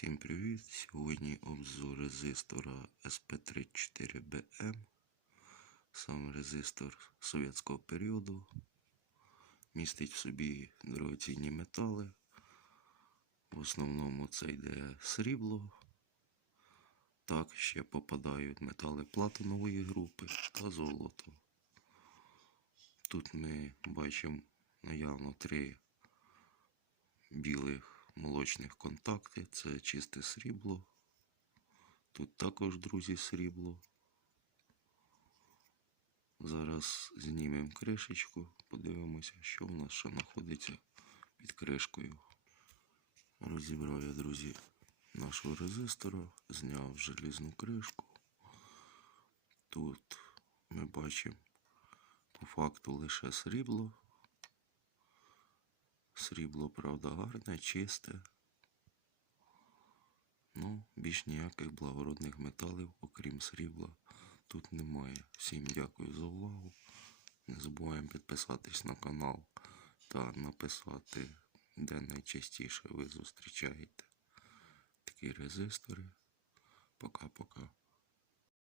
Всім привіт! Сьогодні обзор резистора SP34BM. Сам резистор совєтського періоду. Містить в собі дорогоцінні метали. В основному це йде срібло. Так ще попадають метали платинової групи та золото. Тут ми бачимо наявно три білих молочних контакти. Це чисте срібло. Тут також, друзі, срібло. Зараз знімемо кришечку, подивимося, що в нас ще знаходиться під кришкою. Розібрав я, друзі, нашого резистора, зняв желізну кришку. Тут ми бачимо по факту лише срібло. Срібло, правда, гарне, чисте. Ну, більш ніяких благородних металів, окрім срібла, тут немає. Всім дякую за увагу. Не забуваємо підписатись на канал та написати, де найчастіше ви зустрічаєте такі резистори. Пока-пока.